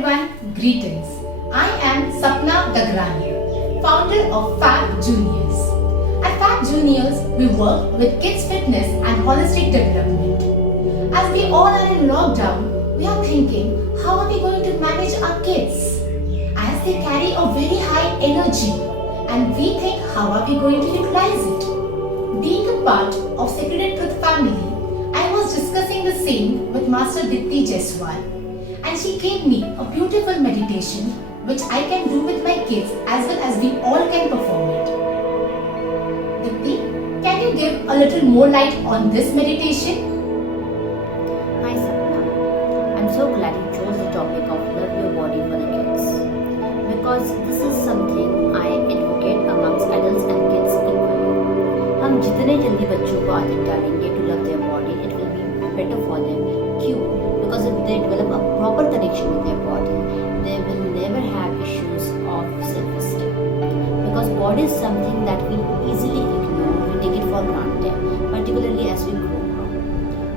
everyone, greetings. I am Sapna Dagrani, founder of Fab Juniors. At Fab Juniors, we work with kids' fitness and holistic development. As we all are in lockdown, we are thinking, how are we going to manage our kids? As they carry a very high energy, and we think, how are we going to utilize it? Being a part of Sacred Truth family, I was discussing the same with Master Dipti Jaiswal, and she gave me a beautiful meditation which I can do with my kids as well as we all can perform it. Dipti, can you give a little more light on this meditation? Hi Sapna, I'm so glad you chose the topic of love your body for the kids because this is something I advocate amongst adults and kids equally. हम जितने जल्दी बच्चों को आदत डालेंगे to love their body, it will be better for them. क्यों? Because if they develop a proper connection with their body, they will never have issues of self-esteem. Because body is something that we easily ignore, we take it for granted, particularly as we grow up.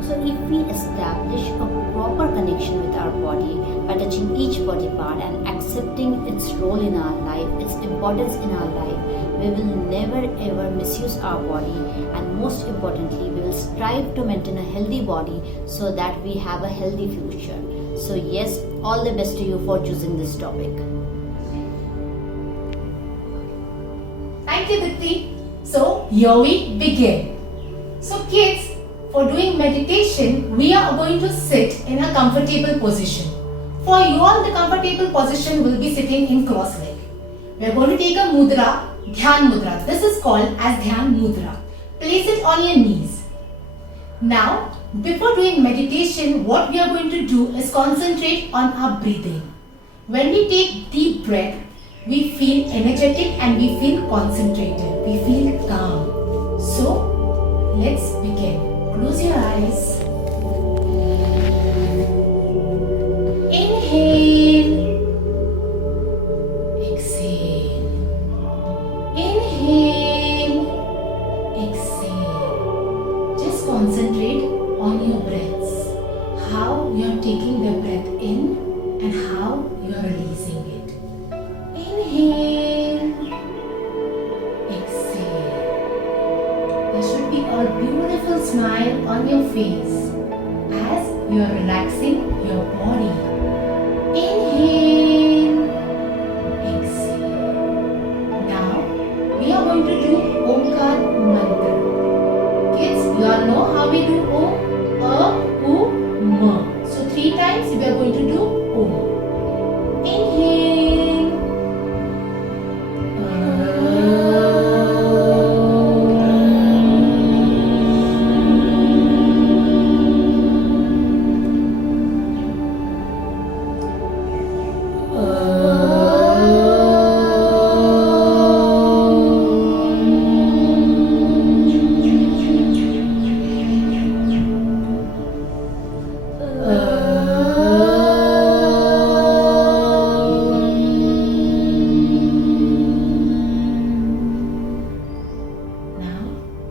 So if we establish a proper connection with our body by touching each body part and accepting its role in our life, its importance in our life, we will never ever misuse our body, and most importantly we will strive to maintain a healthy body so that we have a healthy future. So yes, all the best to you for choosing this topic. Thank you, Dipti. So here we begin. So kids, for doing meditation, we are going to sit in a comfortable position. For you all, the comfortable position will be sitting in cross leg. We are going to take a mudra, Dhyan Mudra. This is called as Dhyan Mudra. Place it on your knees. Now, before doing meditation, what we are going to do is concentrate on our breathing. When we take deep breath, we feel energetic and we feel concentrated. We feel calm. So, let's begin. Close your eyes. Inhale. Exhale. Inhale. Exhale. Just concentrate on your breaths. How you are taking the breath in and how you are releasing it. Inhale. Exhale. There should be a beautiful smile on your face as you are relaxing your body. Inhale. Exhale. Now we are going to do Omkar mantra. Kids, you all know how we do Om? A, U, Ma. So 3 times we are going to do Om. Inhale.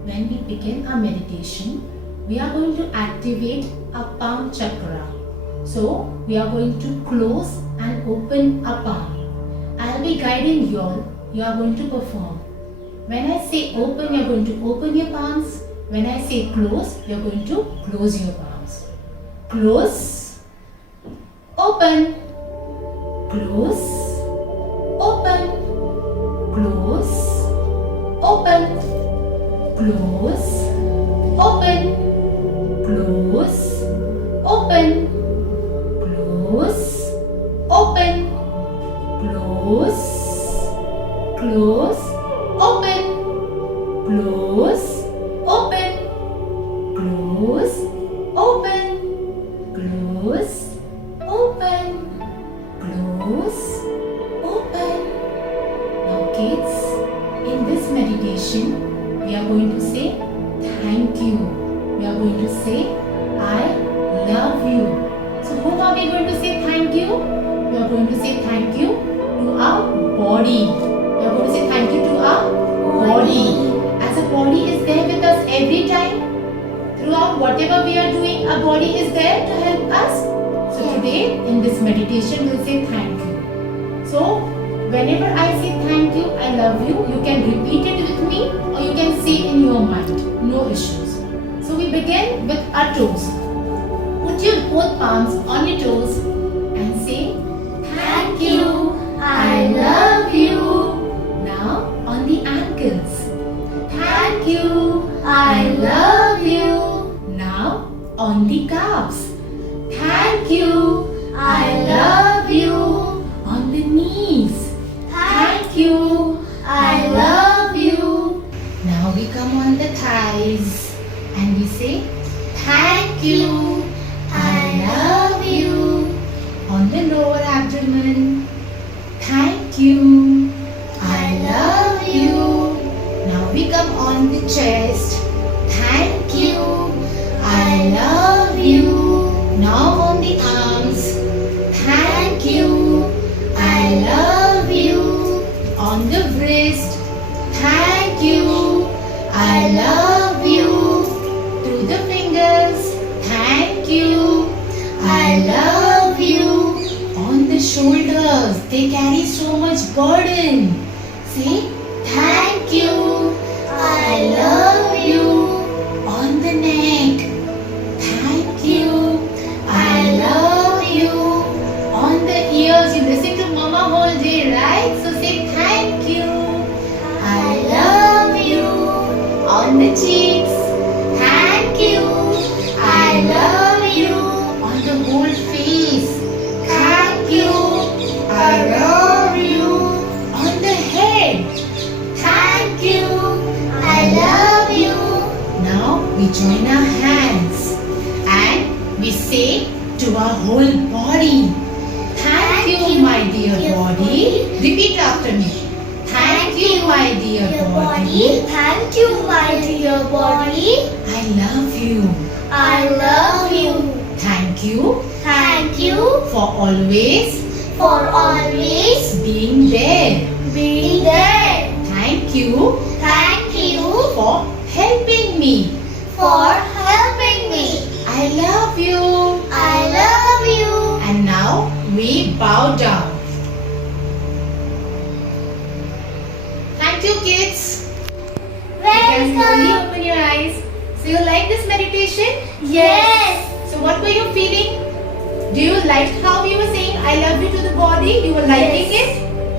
When we begin our meditation, we are going to activate our palm chakra. So, we are going to close and open our palm. I will be guiding you all. You are going to perform. When I say open, you are going to open your palms. When I say close, you are going to close your palms. Close, open, close, open, close, open, close, open, close, open, close, open, close, close, open, close, open, close, open, close, open, close, open. Now kids, in this meditation, we are going to say thank you. We are going to say I love you. So whom are we going to say thank you? We are going to say thank you to our body. We are going to say thank you to our body. As a body is there with us every time. Throughout whatever we are doing, our body is there to help us. So today in this meditation we'll say thank you. So whenever I say thank you, I love you, you can repeat it with me or you can say in your mind. No issues. So we begin with our toes. Put your both palms on your toes and say thank you, I love you. Now on the ankles. Thank you, I love you. Now on the calves. Thank you, I love you. On the knees. Thank you, I love you. Now we come on the thighs and we say thank you, I love you. On the lower abdomen. Thank you, I love you. Now we come on the chest. Thank you, I love you. Now on the arms. Thank you, I love you. On the wrist. Thank you, I love you. To the fingers. Thank you, I love you. On the shoulders, they carry so much burden. Say, thank you, I love you. On the neck, thank you, I love you. On the ears, you listen to mama whole day, right? So say, thank you, I love you. On the cheeks, thank you, I love you. On the whole face, thank you, I love you. On the head, thank you, I love you. Now we join our hands and we say to our whole body, thank you, my dear body. Repeat after me. Thank you, my dear body. Thank you, my dear body. I love you. I love you. Thank you Thank you for always for always being there. being there. Thank you Thank you for helping me. for helping me. I love you. I love you. And now we bow down. Thank you, kids. You can slowly Welcome. open your eyes. So you like this meditation? Yes. So what were you feeling? Do you like how we were saying I love you to the body? You were liking it?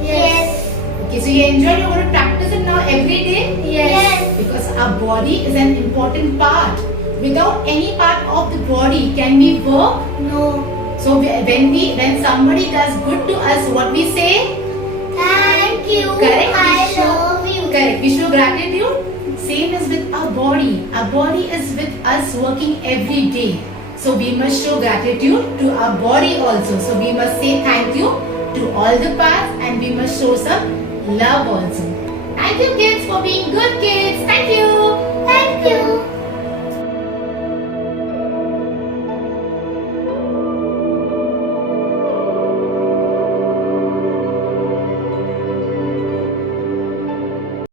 Yes. Okay, so you enjoyed. You're going to practice it now every day? Yes. Because our body is an important part. Without any part of the body, can we work? No. So when somebody does good to us, what we say? Thank you. Correct. I We show- love you. Correct. We show gratitude. Same as with our body. Our body is with us working every day. So we must show gratitude to our body also. So we must say thank you to all the parts and we must show some love also. Thank you, kids, for being good kids. Thank you. Thank you.